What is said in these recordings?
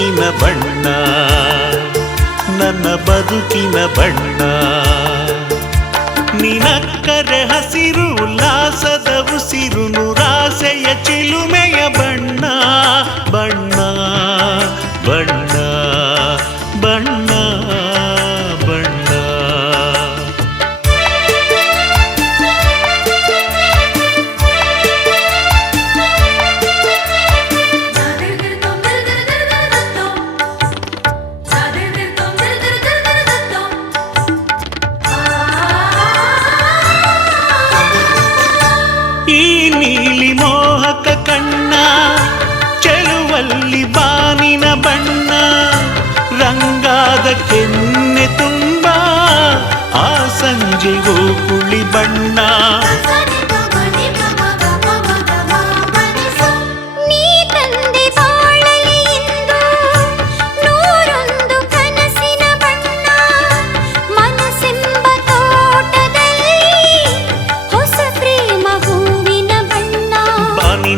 ಬದುಕಿನ ಬಣ್ಣ ನನ್ನ ಬದುಕಿನ ಬಣ್ಣ ನಿನಕ್ಕರೆ ಹಸಿರು ಉಲ್ಲಾಸದ ಉಸಿರು ನೂರಾಸೆಯ ಚಿಲುಮೆಯ ಬಣ್ಣ ಬಣ್ಣ ಬಣ್ಣ ಬಣ್ಣ ಬಣ್ಣ ಈ ನೀಲಿ ಮೋಹಕ ಕಣ್ಣ ಚೆಲುವಲ್ಲಿ ಬಾನಿನ ಬಣ್ಣ ರಂಗಾದ ಕೆನ್ನೆ ತುಂಬ ಆ ಸಂಜೆಗೂ ಕುಳಿ ಬಣ್ಣ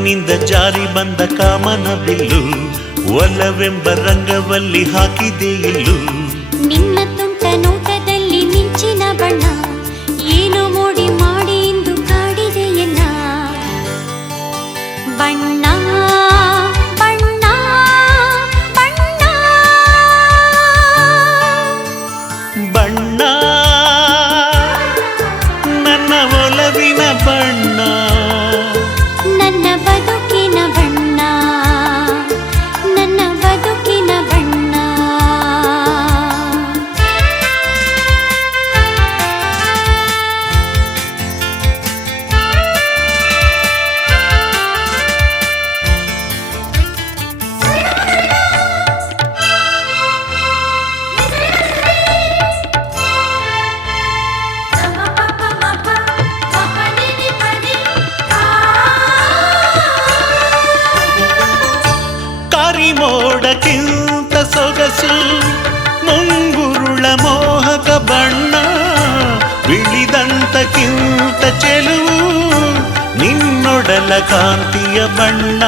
ನಿಂದ ಜಾರಿ ಬಂದ ಕಾಮನ ಬಿಲ್ಲು ಒಲವೆಂಬ ರಂಗವಲ್ಲಿ ಹಾಕಿದೆ ಇಲ್ಲು ನಿನ್ನ ತುಂಟ ನೋಟದಲ್ಲಿ ಮಿಂಚಿನ ಬಣ್ಣ ಏನು ಮೋಡಿ ಮಾಡಿ ಎಂದು ಕಾಡಿದೆಯಲ್ಲ ಬಣ್ಣ ಬಣ್ಣ ಬಣ್ಣ ಬಣ್ಣ ನನ್ನ ಒಲವಿನ ಬಣ್ಣ ನನ್ನ ಬದುಕಿನ ಬಣ್ಣ ನನ್ನ ಬದುಕಿನ ಬಣ್ಣ ಮೋಡಕ್ಕಿಂತ ಸೊಗಸು ಮುಂಗುರುಳ ಮೋಹಕ ಬಣ್ಣ ಬಿಳಿದಂತಕ್ಕಿಂತ ಚೆಲುವು ನಿನ್ನೊಡಲ ಕಾಂತಿಯ ಬಣ್ಣ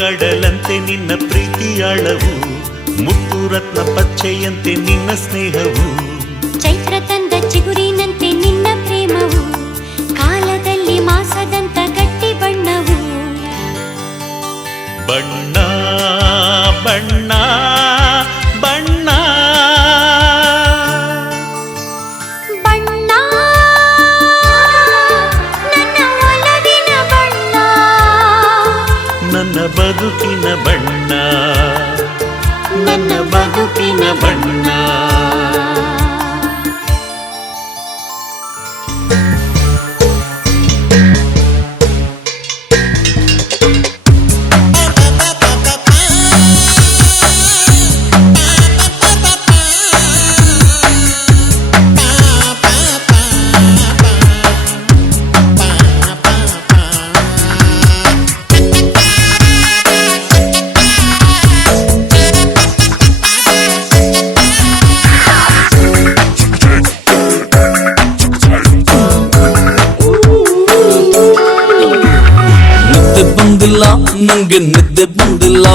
ಕಡಲಂತೆ ನಿನ್ನ ಪ್ರೀತಿಯಾಳವು ಮುತ್ತು ರತ್ನ ಪಚ್ಚೆಯಂತೆ ನಿನ್ನ ಸ್ನೇಹವು ಚೈತ್ರ ತಂದ ಚಿಗುರಿನಂತೆ ನಿನ್ನ ಪ್ರೇಮವು ಕಾಲದಲ್ಲಿ ಮಾಸದಂತ ಗಟ್ಟಿ ಬಣ್ಣವು ಬಣ್ಣ ಬಣ್ಣ ಬಣ್ಣ ಬಣ್ಣ ನನ್ನ ಒಲವಿನ ಬಣ್ಣ ನನ್ನ ಬದುಕಿನ ಬಣ್ಣ ನನ್ನ ಬದುಕಿನ ಬಣ್ಣ ನಂಗೆ ನಿದ್ದೆ ಬಂದಿಲ್ಲ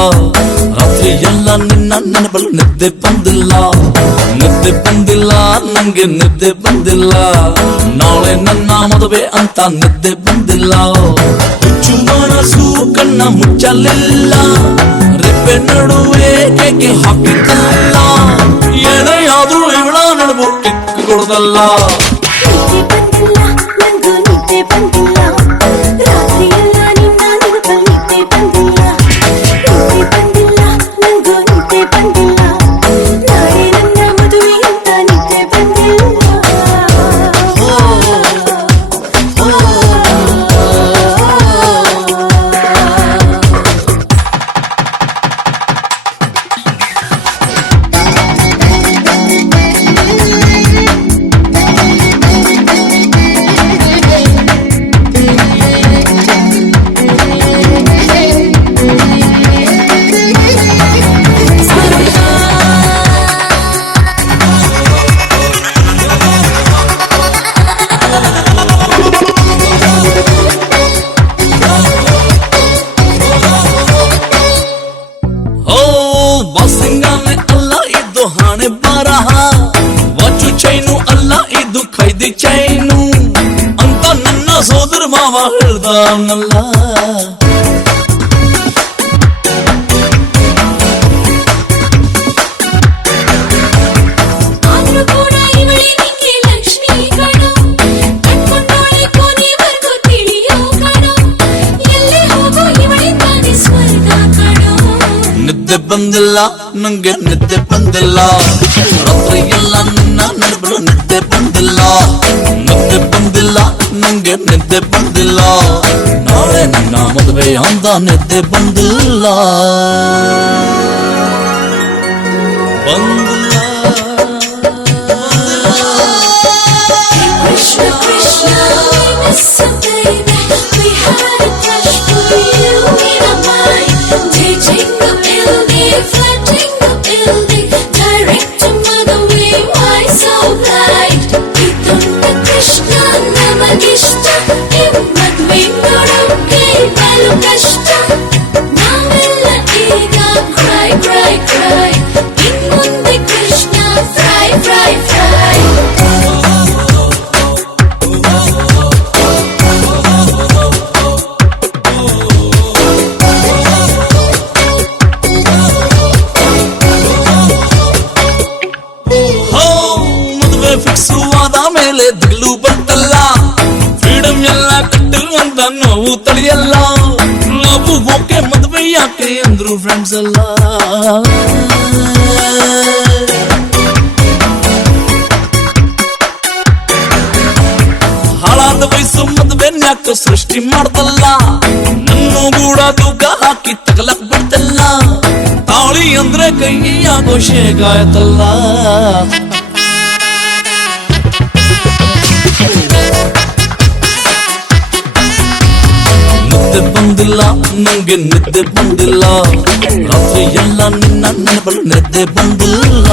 ರಾತ್ರಿ ಎಲ್ಲ ನಿನ್ನ ನೆನಪಲು ನಿದ್ದೆ ಬಂದಿಲ್ಲ ನಿದ್ದೆ ಬಂದಿಲ್ಲ ನಂಗೆ ನಿದ್ದೆ ಬಂದಿಲ್ಲ ನಾಳೆ ನನ್ನ ಮದುವೆ ಅಂತ ನಿದ್ದೆ ಬಂದಿಲ್ಲ ಹುಚ್ಚು ಮನಸ್ಸು ಕಣ್ಣ ಮುಚ್ಚಲಿಲ್ಲ ರೆಪ್ಪೆ ನಡುವೆ ಕೇಕೆ ಹಾಕಿದ್ದಲ್ಲ ಏನೇ ಆದ್ರೂ ಇವಳ ನಡುವು ಕಿಕ್ಕು ಕೊಡದಲ್ಲ ಮಾವ ಹೇಳ್ದಾನಲ್ಲ. ಆದ್ರೂ ಕೂಡ ಇವಳೇ ನಿಂಗೆ ಲಕ್ಷ್ಮೀ ಕಣೋ, ಕಟ್ಕೊಂಡೋಳೆ ಕೊನೆವರ್ಗೂ ತಿಳಿಯೋ ಕಣೋ, ಎಲ್ಲೇ ಹೋಗೋ ಇವಳೇ ತಾನೇ ಸ್ವರ್ಗ ಕಣೋ. ನಿದ್ದೆ ಬಂದಿಲ್ಲ ನಂಗೆ ನಿದ್ದೆ ಬಂದಿಲ್ಲ, ರಾತ್ರಿ ಎಲ್ಲ ನಿನ್ನ ನೆನಪಲು ನಿದ್ದೆ ಬಂದಿಲ್ಲ. ನಿದ್ದೆ ಬಂದಿಲ್ಲ ನಂಗೆ ನಿದ್ದೆ ಬಂದಿಲ್ಲ, ನಾಳೆ ನಿನ್ನ ಮದುವೆ ಅಂತ ನಿದ್ದೆ ಬಂದಿಲ್ಲ ಬಂದಿಲ್ಲ. Krishna Krishna, we miss you baby, we had a crush for you in our mind. Dating the building, flirting the building, direct to mother way, why so blind? Idunta Krishna namagishta, immadve nodokke balu kashta. Navella eega cry cry cry, inmunde Krishna fry fry fry. ಮದುವೆ fix ಆದ ಮೇಲೆ ದಿಗ್ಲು ಬಂತಲ್ಲ, freedom ಎಲ್ಲ ಕಟ್ಟಿರುವಂತ ನೋವು ತಡೆಯಲ್ಲ. ನಾವು okay ಮದುವೆ ಯಾಕೆ ಅಂದ್ರು ಫ್ರೆಂಡ್ಸ್ ಎಲ್ಲ. ಹಾಳಾದ ವಯಸ್ಸು ಮದುವೆ ಯಾಕೆ ಸೃಷ್ಟಿ ಮಾಡ್ತಲ್ಲ, ನನ್ನ ಕೂಡ ತೂಕ ಹಾಕಿ ತಗಲಕ್ ಬಿಡ್ತಲ್ಲ. ತಾಳಿ ಅಂದ್ರೆ ಕೈಯಾಗೋ ಶೇಗಾಯ್ತಲ್ಲ. ನಿದ್ದೆ ಬಂದಿಲ್ಲ ನಂಗೆ ನಿದ್ದೆ ಬಂದಿಲ್ಲ, ರಾತ್ರಿ ಎಲ್ಲ ನಿನ್ನ ನೆನಪಲು ನಿದ್ದೆ ಬಂದಿಲ್ಲ.